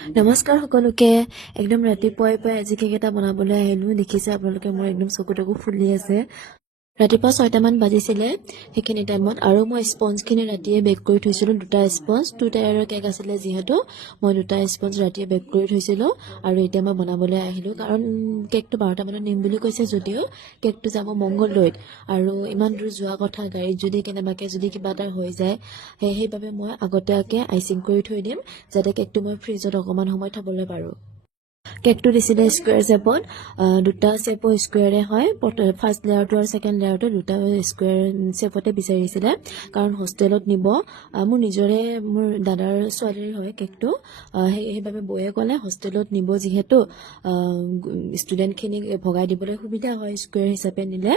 নমস্কাৰ সকলোকে একদম ৰাতিপুৱাই পাই আজি কেক এটা বনাবলৈ আহিলোঁ দেখিছে আপোনালোকে মোৰ একদম চকুটকু ফুলি আছে ৰাতিপুৱা 6টামান বাজিছিলে সেইখিনি টাইমত আৰু মই স্পঞ্জখিনি ৰাতিয়ে বেক কৰি থৈছিলোঁ দুটা স্পঞ্জ 2 টায়াৰৰ কেক আছিলে যিহেতু মই দুটা স্পঞ্জ ৰাতিয়ে বেক কৰি থৈছিলোঁ আৰু এতিয়া মই বনাবলৈ আহিলোঁ কাৰণ কেকটো 12টা মানত নিম বুলি কৈছে যদিও কেকটো যাব মংগলদৈত আৰু ইমান দূৰ যোৱা কথা গাড়ীত যদি কেনেবাকৈ যদি কিবা এটা হৈ যায় সেইবাবে মই আগতীয়াকৈ আইচিং কৰি থৈ দিম যাতে কেকটো মই ফ্ৰিজত অকণমান সময় থ'বলৈ পাৰোঁ কেকটো দিছিলে স্কুৱেৰ শেপত দুটা শেপো স্কুৱেৰে হয় ফাৰ্ষ্ট লেয়াৰটো আৰু ছেকেণ্ড লেয়াৰটো দুটা স্কুৱেৰ শেপতে বিচাৰিছিলে কাৰণ হোষ্টেলত নিব মোৰ নিজৰে মোৰ দাদাৰ ছোৱালীৰ হয় কেকটো সেইবাবে বৌয়ে ক'লে হোষ্টেলত নিব যিহেতু ষ্টুডেণ্টখিনিক ভগাই দিবলৈ সুবিধা হয় স্কুৱেৰ হিচাপে নিলে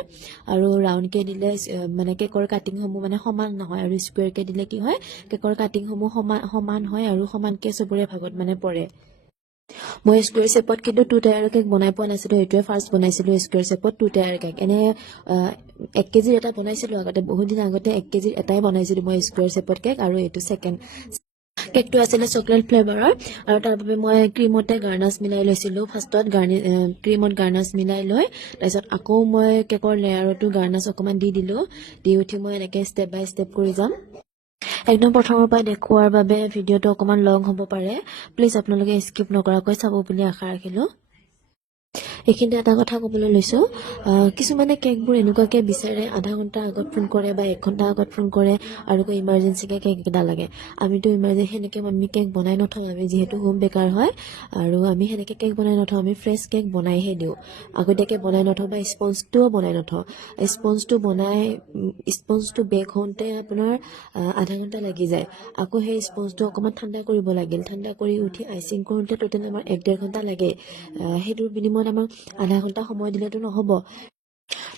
আৰু ৰাউণ্ডকৈ দিলে মানে কেকৰ কাটিংসমূহ মানে সমান নহয় আৰু স্কুৱেৰকৈ দিলে কি হয় কেকৰ কাটিংসমূহ সমান হয় আৰু সমানকৈ চবৰে ভাগত মানে পৰে মই স্কুৱেৰ শেপত কিন্তু 2 টায়াৰ কেক বনাই পোৱা নাছিলোঁ এইটোৱে ফাৰ্ষ্ট বনাইছিলোঁ স্কুৱেৰ শেপত 2 টায়াৰ কেক এনে 1 কেজিৰ এটা বনাইছিলোঁ আগতে বহুত দিন আগতে 1 কেজিৰ এটাই বনাইছিলোঁ মই স্কুৱেৰ শেপত কেক আৰু এইটো ছেকেণ্ড কেকটো আছিলে চকলেট ফ্লেভাৰৰ আৰু তাৰ বাবে মই ক্ৰীমতে গাৰ্নাছ মিলাই লৈছিলোঁ ফাৰ্ষ্টত ক্ৰীমত গাৰ্নাছ মিলাই লৈ তাৰপিছত আকৌ মই কেকৰ লেয়াৰতো গাৰ্নাছ অকণমান দি দিলোঁ দি উঠি মই এনেকৈ ষ্টেপ বাই ষ্টেপ কৰি যাম একদম প্ৰথমৰ পৰা দেখুৱাৰ বাবে ভিডিঅ'টো অকণমান লং হ'ব পাৰে প্লিজ আপোনালোকে স্কিপ নকৰাকৈ চাব বুলি আশা ৰাখিলোঁ এইখিনিতে এটা কথা ক'বলৈ লৈছোঁ কিছুমানে কেকবোৰ এনেকুৱাকৈ বিচাৰে আধা ঘণ্টা আগত ফোন কৰে বা 1 ঘণ্টা আগত ফোন কৰে আৰু ইমাৰ্জেঞ্চিকৈ কেক এটা লাগে আমিতো সেনেকৈ আমি কেক বনাই নথওঁ আমি যিহেতু হোম বেকাৰ হয় আৰু আমি সেনেকৈ কেক বনাই নথওঁ আমি ফ্ৰেছ কেক বনাইহে দিওঁ আগতীয়াকৈ বনাই নথওঁ বা স্পঞ্জটোও বনাই নথওঁ স্পঞ্জটো বেক হওঁতে আপোনাৰ আধা ঘণ্টা লাগি যায় আকৌ সেই স্পঞ্জটো অকণমান ঠাণ্ডা কৰিব লাগিল ঠাণ্ডা কৰি উঠি আইচিং কৰোঁতে টোটেল আমাৰ 1-1.5 ঘণ্টা লাগে সেইটোৰ বিনিময়ত আমাক আধা ঘণ্টা সময় দিলেতো নহ'ব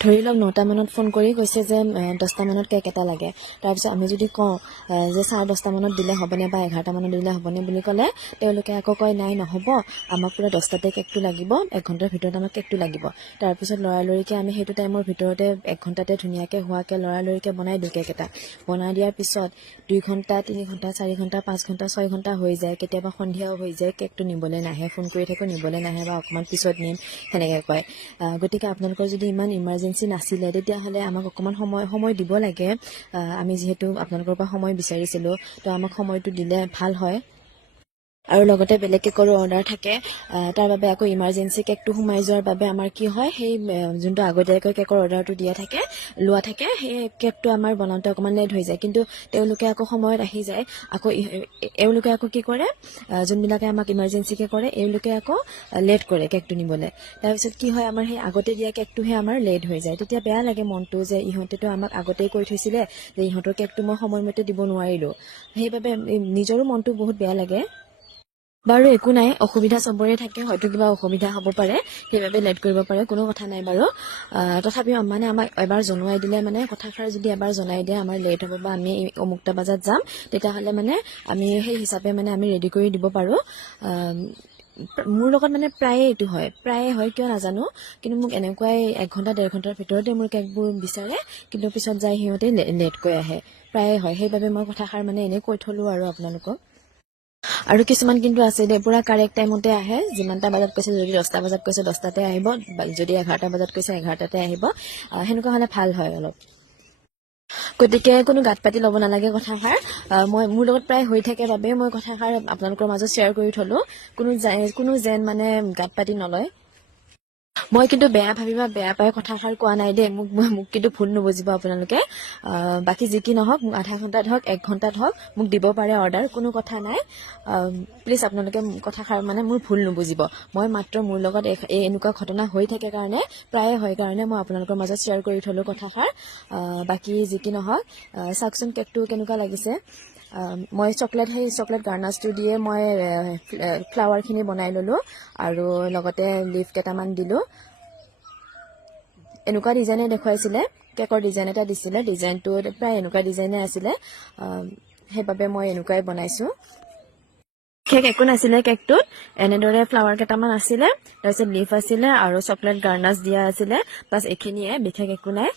ধৰি লওক 9টা মানত ফোন কৰি কৈছে যে 10টা মানত কেক এটা লাগে তাৰপিছত আমি যদি কওঁ যে 10:30 মানত দিলে হ'বনে বা 11টা মানত দিলে হ'বনে বুলি ক'লে তেওঁলোকে আকৌ কয় নাই নহ'ব আমাক পুৰা 10টাতে কেকটো লাগিব 1 ঘণ্টাৰ ভিতৰত আমাক কেকটো লাগিব তাৰপিছত লৰালৰিকৈ আমি সেইটো টাইমৰ ভিতৰতে 1 ঘণ্টাতে ধুনীয়াকৈ হোৱাকৈ লৰালৰিকৈ বনাই দিওঁ কেক এটা বনাই দিয়াৰ পিছত 2 ঘণ্টা 3 ঘণ্টা 4 ঘণ্টা 5 ঘণ্টা 6 ঘণ্টা হৈ যায় কেতিয়াবা সন্ধিয়াও হৈ যায় কেকটো নিবলৈ নাহে ফোন কৰি থাকোঁ নিবলৈ নাহে বা অকণমান পিছত নিম সেনেকৈ কয় গতিকে আপোনালোকৰ যদি ইমান ইমাৰ্জেঞ্চি নাছিলে তেতিয়াহ'লে আমাক অকণমান সময় দিব লাগে আমি যিহেতু আপোনালোকৰ পৰা সময় বিচাৰিছিলোঁ তো আমাক সময়টো দিলে ভাল হয় আৰু লগতে বেলেগ কেকৰো অৰ্ডাৰ থাকে তাৰ বাবে আকৌ ইমাৰ্জেঞ্চি কেকটো সোমাই যোৱাৰ বাবে আমাৰ কি হয় সেই যোনটো আগতীয়াকৈ কেকৰ অৰ্ডাৰটো লোৱা থাকে সেই কেকটো আমাৰ বনাওঁতে অকণমান লেট হৈ যায় কিন্তু তেওঁলোকে আকৌ সময়ত আহি যায় আকৌ এওঁলোকে আকৌ কি কৰে যোনবিলাকে আমাক ইমাৰ্জেঞ্চিকৈ কৰে এওঁলোকে আকৌ লেট কৰে কেকটো নিবলৈ তাৰপিছত কি হয় আমাৰ সেই আগতে দিয়া কেকটোহে আমাৰ লেট হৈ যায় তেতিয়া বেয়া লাগে মনটো যে ইহঁতেতো আমাক আগতেই কৈ থৈছিলে যে ইহঁতৰ কেকটো মই সময়মতে দিব নোৱাৰিলোঁ সেইবাবে নিজৰো মনটো বহুত বেয়া লাগে বাৰু একো নাই অসুবিধা চবৰে থাকে হয়তো কিবা অসুবিধা হ'ব পাৰে সেইবাবে লেট কৰিব পাৰে কোনো কথা নাই বাৰু তথাপিও মানে আমাক এবাৰ জনাই দিলে মানে কথাষাৰ যদি এবাৰ জনাই দিয়ে আমাৰ লেট হ'ব বা আমি অমুকটা বজাত যাম তেতিয়াহ'লে মানে আমি সেই হিচাপে মানে আমি ৰেডি কৰি দিব পাৰোঁ মোৰ লগত মানে প্ৰায়ে হয় কিয় নাজানো কিন্তু মোক এনেকুৱাই 1 ঘণ্টা 1.5 ঘণ্টাৰ ভিতৰতে মোৰ কেকবোৰ বিচাৰে কিন্তু পিছত যায় সিহঁতে লেটকৈ আহে প্ৰায়ে হয় সেইবাবে মই কথাষাৰ মানে এনেই কৈ থলোঁ আৰু আপোনালোকক আৰু কিছুমান কিন্তু আছে দে পুৰা কাৰেক্ট টাইমতে আহে যিমানটা বজাত কৈছে যদি 10টা বজাত কৈছে 10টাতে আহিব যদি 11টা বজাত কৈছে 11টাতে আহিব সেনেকুৱা হ'লে ভাল হয় অলপ গতিকে কোনো গাত পাতি ল'ব নালাগে কথাষাৰ মোৰ লগত প্ৰায় হৈ থাকে বাবে মই কথাষাৰ আপোনালোকৰ মাজত শ্বেয়াৰ কৰি থলোঁ কোনো যেন মানে গাত পাতি নলয় মই কিন্তু বেয়া ভাবিবা বেয়া পাই কথাষাৰ কোৱা নাই দেই মোক কিন্তু ভুল নুবুজিব আপোনালোকে বাকী যি কি নহওক আধা ঘণ্টাত হওক 1 ঘণ্টাত হওক মোক দিব পাৰে অৰ্ডাৰ কোনো কথা নাই প্লিজ আপোনালোকে কথাষাৰ মানে মোৰ ভুল নুবুজিব মই মাত্ৰ মোৰ লগত এনেকুৱা ঘটনা হৈ থাকে কাৰণে প্ৰায়ে হয় কাৰণে মই আপোনালোকৰ মাজত শ্বেয়াৰ কৰি থলোঁ কথাষাৰ বাকী যি কি নহওক চাওকচোন কেকটো কেনেকুৱা লাগিছে মই চকলেট গাৰ্নাছটো দিয়ে মই ফ্লাৱাৰখিনি বনাই ল'লোঁ আৰু লগতে লিফ কেইটামান দিলোঁ এনেকুৱা ডিজাইনে দেখুৱাইছিলে কেকৰ ডিজাইন এটা দিছিলে ডিজাইনটো প্ৰায় এনেকুৱা ডিজাইনে আছিলে সেইবাবে মই এনেকুৱাই বনাইছোঁ কেক একো নাছিলে কেকটোত এনেদৰে ফ্লাৱাৰ কেইটামান আছিলে তাৰপিছত লিফ আছিলে আৰু চকলেট গাৰ্নাছ দিয়া আছিলে বাছ এইখিনিয়ে বিশেষ একো নাই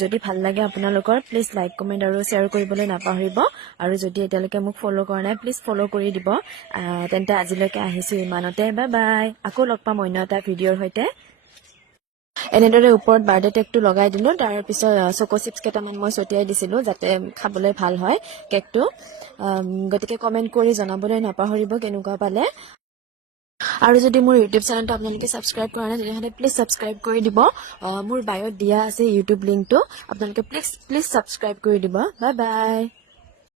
যদি ভাল লাগে আপোনালোকৰ প্লিজ লাইক কমেণ্ট আৰু শ্বেয়াৰ কৰিবলৈ নাপাহৰিব আৰু যদি এতিয়ালৈকে মোক ফ'ল' কৰা নাই প্লিজ ফ'ল' কৰি দিব তেন্তে আজিলৈকে আহিছোঁ ইমানতে বাই বাই আকৌ লগ পাম অন্য এটা ভিডিঅ'ৰ সৈতে এনেদৰে ওপৰত বাৰ্থডে টেগটো লগাই দিলোঁ তাৰপিছত চকো চিপছ কেইটামান মই ছটিয়াই দিছিলোঁ যাতে খাবলৈ ভাল হয় কেকটো গতিকে কমেণ্ট কৰি জনাবলৈ নাপাহৰিব কেনেকুৱা পালে আৰু যদি মোৰ ইউটিউব চেনেলটো আপোনালোকে ছাবস্ক্ৰাইব কৰা নাই তেতিয়াহ'লে প্লিজ ছাবস্ক্ৰাইব কৰি দিব মোৰ বায়'ত দিয়া আছে ইউটিউব লিংকটো আপোনালোকে প্লিজ ছাবস্ক্ৰাইব কৰি দিব বাই বাই